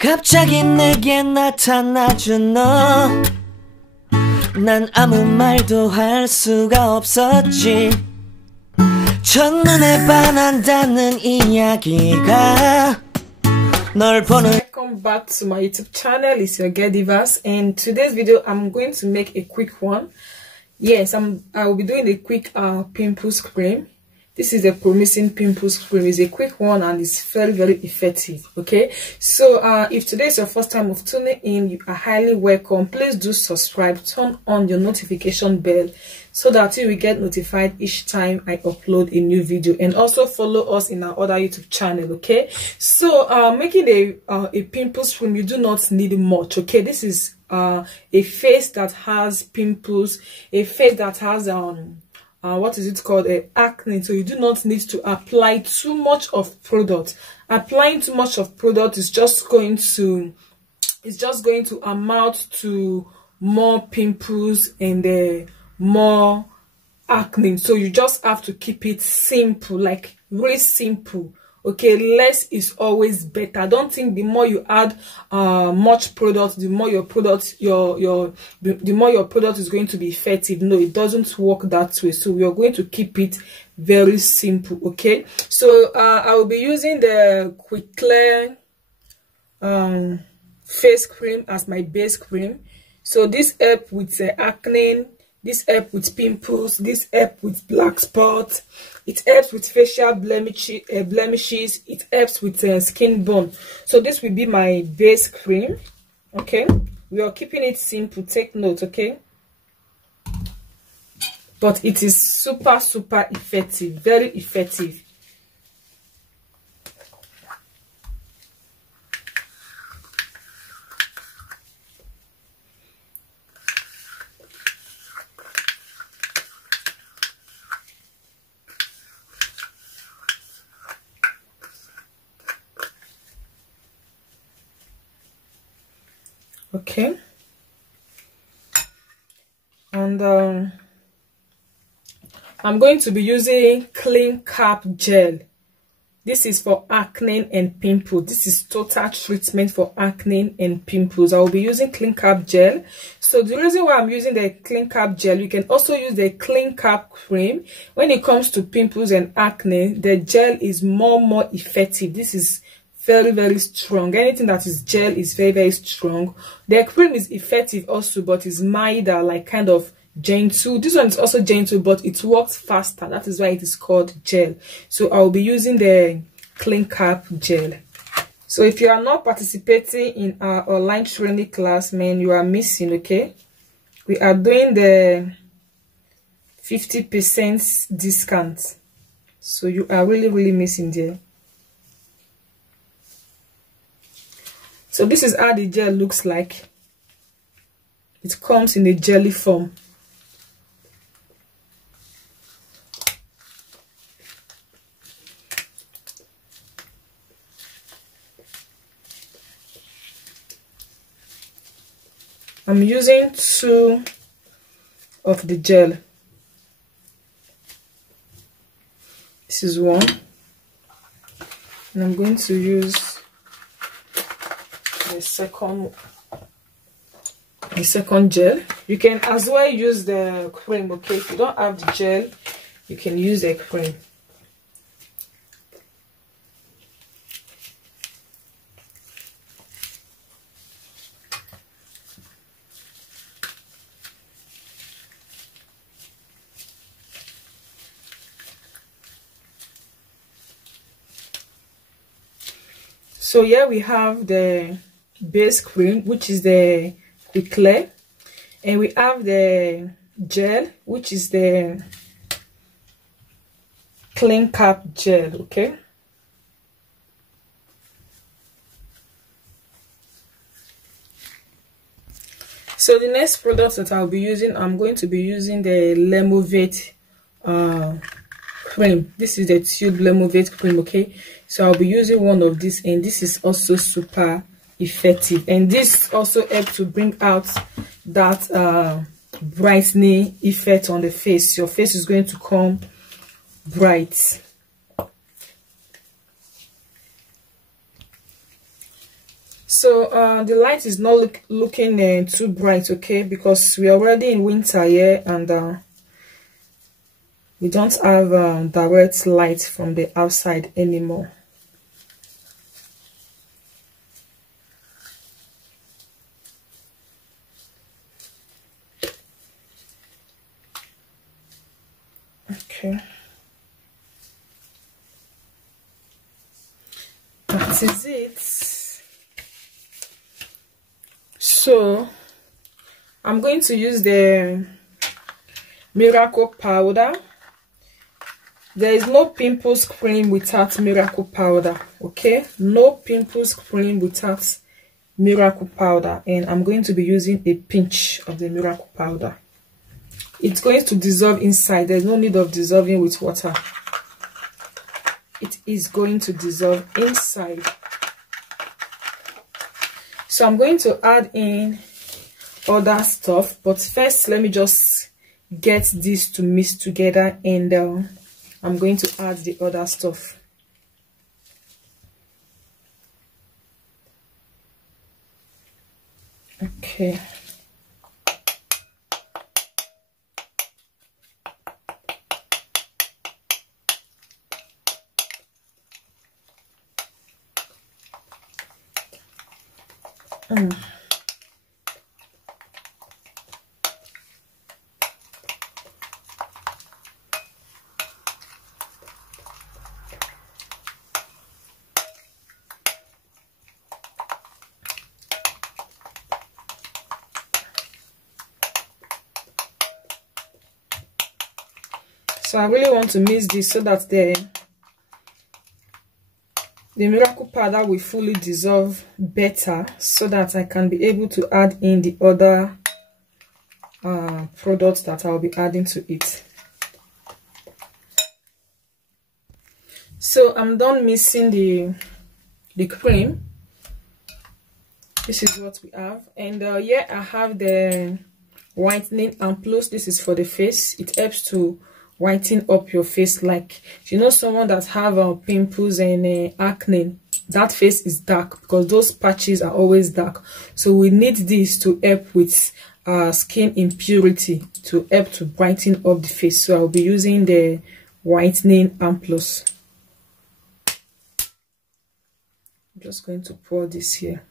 갑자기 내게 나타나준 너 난 아무 말도 할 수가 없었지 첫눈에 반한다는 이야기가 널 보는 Welcome back to my YouTube channel. It's your girl Divas, and today's video I'm going to make a quick one. Yes, I will be doing a quick pimples cream. This is a promising pimples cream. It's a quick one and it's very effective. Okay, so if today is your first time of tuning in, you are highly welcome. Please do subscribe, turn on your notification bell so that you will get notified each time I upload a new video, and also follow us in our other YouTube channel. Okay, so making a pimples cream, you do not need much. Okay, this is a face that has pimples, a face that has what is it called, acne. So you do not need to apply too much of product. Applying too much of product is just going to amount to more pimples and more acne. So you just have to keep it simple, like really simple. Okay, less is always better. I don't think the more you add much product, the more your product the more your product is going to be effective. No, it doesn't work that way. So we are going to keep it very simple. Okay, so I will be using the Quick Clear face cream as my base cream. So this help with acne, this help with pimples, this help with black spots, it helps with facial blemishes, it helps with skin burn. So this will be my base cream. Okay, we are keeping it simple, take note. Okay, but it is super effective, very effective. Okay, and I'm going to be using Clean Cap Gel. This is for acne and pimples. This is total treatment for acne and pimples. I will be using Clean Cap Gel. So the reason why I'm using the Clean Cap Gel, you can also use the Clean Cap Cream. When it comes to pimples and acne, the gel is more effective. This is very strong. Anything that is gel is very strong. The cream is effective also, but it's milder, like kind of gentle. This one is also gentle, but it works faster. That is why it is called gel. So I will be using the Clean Cap Gel. So if you are not participating in our online training class, man, you are missing. Okay, we are doing the 50% discount, so you are really missing there. So this is how the gel looks like. It comes in a jelly form. I'm using 2 of the gel. This is 1. And I'm going to use the second gel. You can as well use the cream. Okay, if you don't have the gel, you can use the cream. So here we have the base cream, which is the Quick Clear, and we have the gel, which is the Clean Cap Gel. Okay, so the next product that I'll be using, I'm going to be using the Lemovate cream. This is the tube Lemovate cream. Okay, so I'll be using one of these, and this is also super effective, and this also helps to bring out that brightening effect on the face. Your face is going to come bright. So the light is not looking too bright, okay, because we're already in winter here, and we don't have direct light from the outside anymore. Okay, that is it. So I'm going to use the miracle powder. There is no pimples cream without miracle powder, okay? No pimples cream without miracle powder, and I'm going to be using a pinch of the miracle powder. It's going to dissolve inside. There's no need of dissolving with water. It is going to dissolve inside. So I'm going to add in other stuff, but first let me just get this to mix together, and I'm going to add the other stuff. Okay. So I really want to mix this so that the miracle powder will fully dissolve better, so that I can be able to add in the other products that I'll be adding to it. So I'm done mixing the cream. This is what we have, and here I have the whitening Pimples. This is for the face. It helps to whiten up your face. Like, you know, someone that have pimples and acne, that face is dark because those patches are always dark. So we need this to help with skin impurity, to help to brighten up the face. So I'll be using the whitening Pimples. I'm just going to pour this here.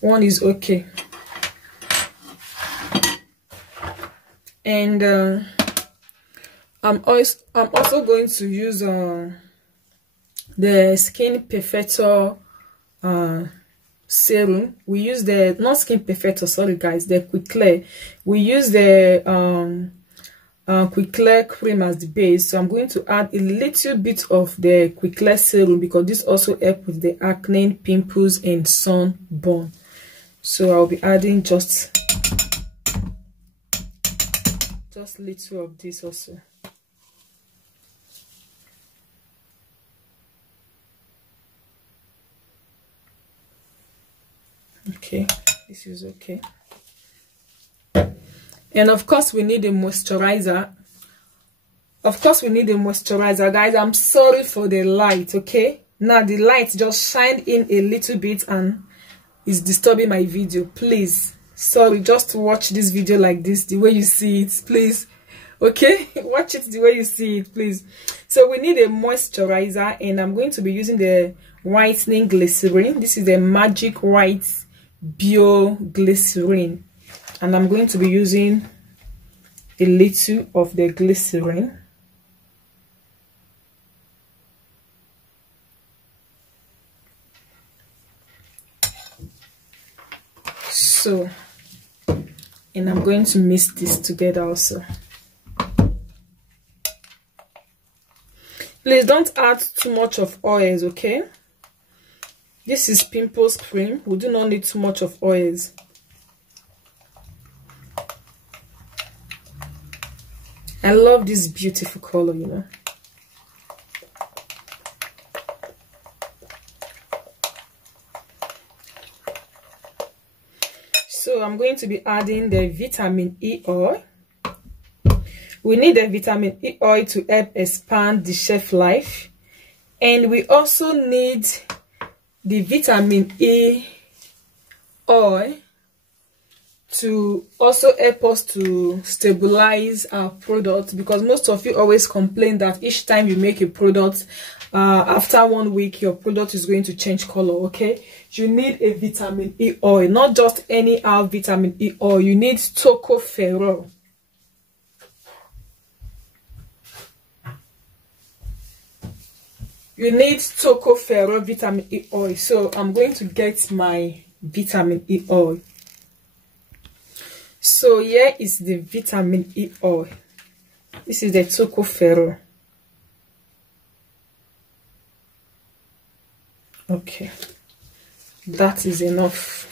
One is okay. And I'm also going to use the Skin Perfector serum. We use the, not Skin Perfector, sorry guys, the Quick Clear. We use the Quick Clear cream as the base. So I'm going to add a little bit of the Quick Clear serum because this also helps with the acne, pimples, and sunburn. So I'll be adding just little of this also. Okay, this is okay. And of course we need a moisturizer. Guys. I'm sorry for the light, okay? Now the light just shined in a little bit and is disturbing my video. Please, sorry, just watch this video like this, the way you see it, please. Okay, watch it the way you see it, please. So we need a moisturizer, and I'm going to be using the whitening glycerin. This is the Magic White Bio Glycerin, and I'm going to be using a little of the glycerin. So, and I'm going to mix this together also. Please don't add too much of oils, okay? This is Pimples cream. We do not need too much of oils. I love this beautiful color, you know. So I'm going to be adding the vitamin E oil. We need the vitamin E oil to help expand the shelf life. And we also need the vitamin E oil to also help us to stabilize our product, because most of you always complain that each time you make a product, after 1 week your product is going to change color. Okay, you need a vitamin E oil, not just any vitamin E oil. You need tocopherol. You need tocopherol vitamin E oil. So I'm going to get my vitamin E oil. So here is the vitamin E oil. This is the tocopherol. Okay, that is enough.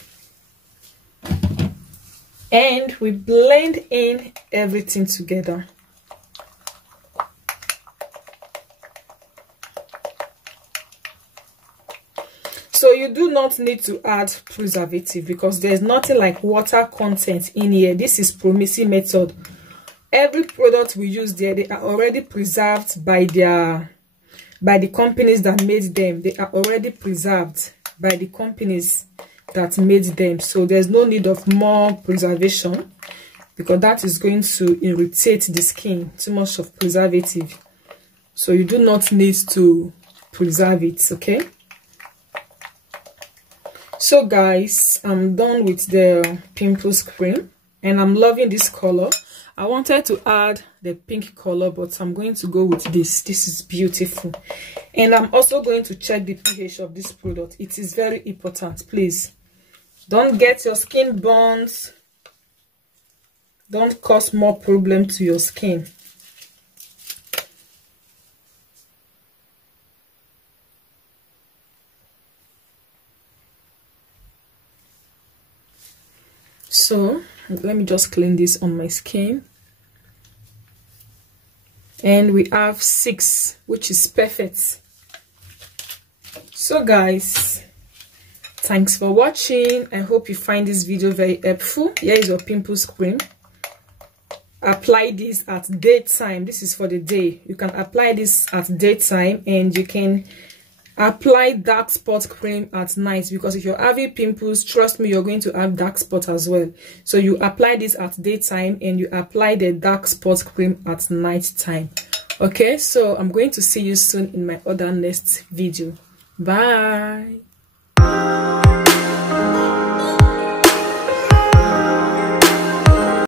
And we blend in everything together. So you do not need to add preservative, because there's nothing like water content in here. This is promising method. Every product we use there, they are already preserved by the companies that made them. They are already preserved by the companies that made them. So there's no need of more preservation, because that is going to irritate the skin. Too much of preservative. So you do not need to preserve it. Okay. So guys, I'm done with the pimples cream, and I'm loving this color. I wanted to add the pink color, but I'm going to go with this. This is beautiful. And I'm also going to check the pH of this product. It is very important. Please don't get your skin burns. Don't cause more problem to your skin. So let me just clean this on my skin. And we have 6, which is perfect. So guys, thanks for watching. I hope you find this video very helpful. Here is your pimples cream. Apply this at daytime. This is for the day. You can apply this at daytime, and you can apply dark spot cream at night, because if you're having pimples, trust me, you're going to have dark spot as well. So you apply this at daytime, and you apply the dark spot cream at night time. Okay, so I'm going to see you soon in my other next video. Bye.